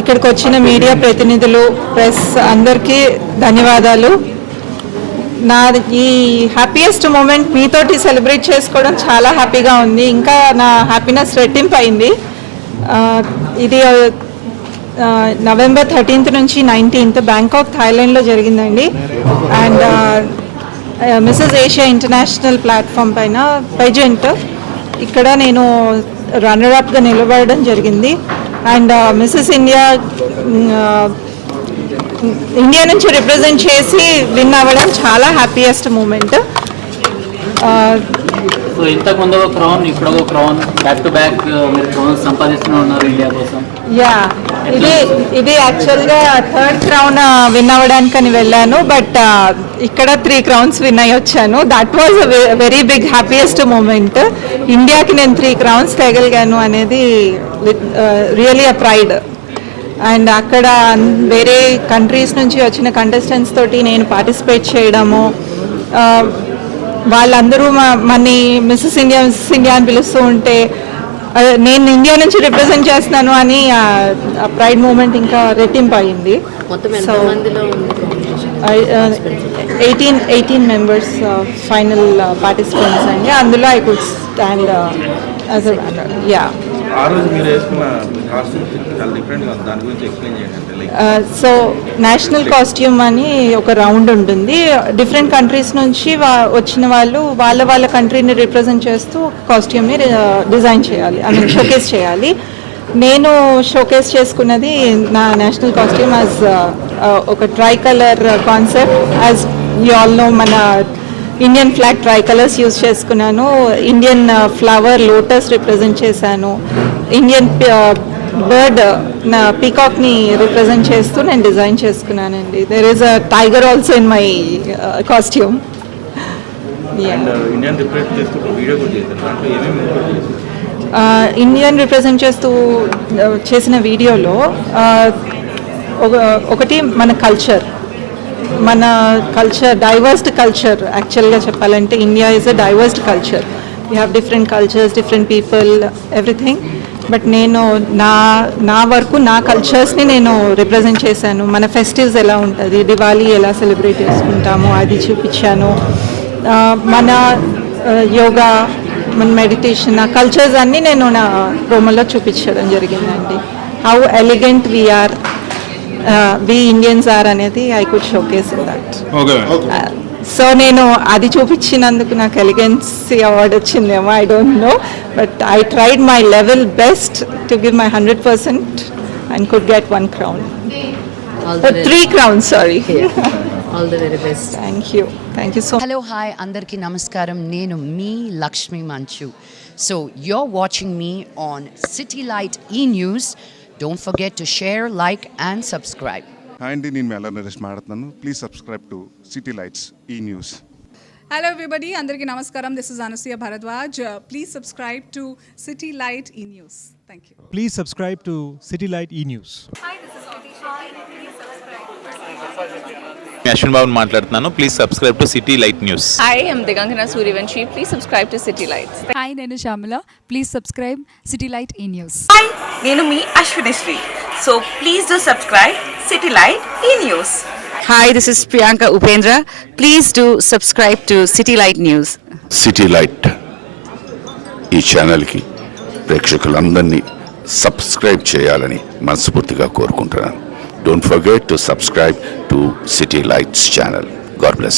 ఇక్కడికి వచ్చిన మీడియా ప్రతినిధులు, ప్రెస్ అందరికీ ధన్యవాదాలు. నా ఈ హ్యాపీయెస్ట్ మూమెంట్ మీతోటి సెలబ్రేట్ చేసుకోవడం చాలా హ్యాపీగా ఉంది. ఇంకా నా హ్యాపీనెస్ రెట్టింపు అయింది. ఇది November 13th నుంచి 19th బ్యాంకాక్, థాయిలాండ్లో జరిగిందండి. And Mrs Asia international platform పైన పెజెంట్ ఇక్కడ నేను రన్నర్-అప్గా నిలబడడం జరిగింది. అండ్ మిసెస్ ఇండియా నుంచి రిప్రజెంట్ చేసి విన్ అవ్వడం చాలా హ్యాపీయెస్ట్ మూమెంట్. సో ఇంతకుముందు ఒక క్రౌన్, ఇప్పుడు ఒక క్రౌన్, బ్యాక్ టు బ్యాక్ మీరు క్రౌన్స్ సంపాదిస్తూనే ఉన్నారు ఇండియా కోసం. యా, ఇది యాక్చువల్గా 3rd క్రౌన్ విన్ అవ్వడానికని వెళ్ళాను. బట్ ఇక్కడ 3 crowns విన్ అయ్యి వచ్చాను. That was very big happiest moment. ఇండియాకి నేను 3 crowns తేగలిగాను అనేది రియలీ అ ప్రైడ్. అండ్ అక్కడ వేరే కంట్రీస్ నుంచి వచ్చిన కంటెస్టెంట్స్ తోటి నేను పార్టిసిపేట్ చేయడము, వాళ్ళందరూ మన్ని మిస్సెస్ ఇండియా అని పిలుస్తూ ఉంటే నేను ఇండియా నుంచి రిప్రజెంట్ చేస్తున్నాను అని ప్రైడ్ మూమెంట్ ఇంకా రెట్టింపు అయింది. సో 18 members ఫైనల్ పార్టిసిపెంట్స్ అండి. అందులో I could stand as a runner. Yeah. So national costume అని ఒక రౌండ్ ఉంటుంది. డిఫరెంట్ కంట్రీస్ నుంచి వచ్చిన వాళ్ళు వాళ్ళ కంట్రీని రిప్రజెంట్ చేస్తూ కాస్ట్యూమ్ని డిజైన్ చేయాలి, ఐ మీన్ షోకేస్ చేయాలి. నేను షోకేస్ చేసుకున్నది నా నేషనల్ కాస్ట్యూమ్ యాజ్ ఒక tri colour concept. As you all know, మన Indian flag tri colours use చేసుకున్నాను. ఇండియన్ ఫ్లవర్ లోటస్ రిప్రజెంట్ చేశాను. ఇండియన్ బర్డ్ నా పీకాక్ని రిప్రజెంట్ చేస్తూ నేను డిజైన్ చేసుకున్నానండి. There is a tiger also in my costume. Indian represent చేస్తూ చేసిన వీడియోలో ఒకటి మన కల్చర్ డైవర్స్డ్ కల్చర్. యాక్చువల్గా చెప్పాలంటే India is a divorced culture. We have different cultures, different people, everything. But నేను నా వరకు నా కల్చర్స్ని నేను రిప్రజెంట్ చేశాను. మన ఫెస్టివ్స్ ఎలా ఉంటుంది, దివాళీ ఎలా సెలబ్రేట్ చేసుకుంటాము అది చూపించాను. మన యోగా, మన మెడిటేషన్, నా కల్చర్స్ అన్నీ నేను నా ప్రోమోలో చూపించడం జరిగిందండి. How elegant we Indians are అనేది I could showcase in that. So నేను అది చూపించినందుకు నాకు ఎలిగెన్సీ అవార్డు వచ్చిందేమో, I don't know. But I tried my level best to give my 100% and could get 1 crown. 3 crowns, sorry. All the very best. Thank you so much. Hello, hi, andarki namaskaram. Nenu me Lakshmi Manchu. So you're watching me on City Light E-News. Don't forget to share, like and subscribe. Hi అండి, నేను మేళ నరేష్ మాట్లాడుతున్నాను. Please subscribe to city lights ఈ news. Hello everybody, andarki namaskaram. This is Anasuya Bharadwaj. Please subscribe to City Light E-News. Thank you. Please subscribe to City Light E-News. Hi, this is Atisha. Please subscribe to Ashwin Babu మాట్లాడుతున్నాను. Please subscribe to City Light news. Hi, I'm Digangana Surivanshi. Please subscribe to City Lights. Hi, నేను Shyamala. Please subscribe City Light ఈ news. Hi, నేను మీ Ashwinisri. So please do subscribe City Light ఈ news. Hi, this is Priyanka Upendra. Please do subscribe to City Light news. City Light ఈ ఛానల్కి ప్రేక్షకులందరినీ subscribe చేయాలని మనస్ఫూర్తిగా కోరుకుంటున్నాను. Don't forget to subscribe to City Lights channel. God bless.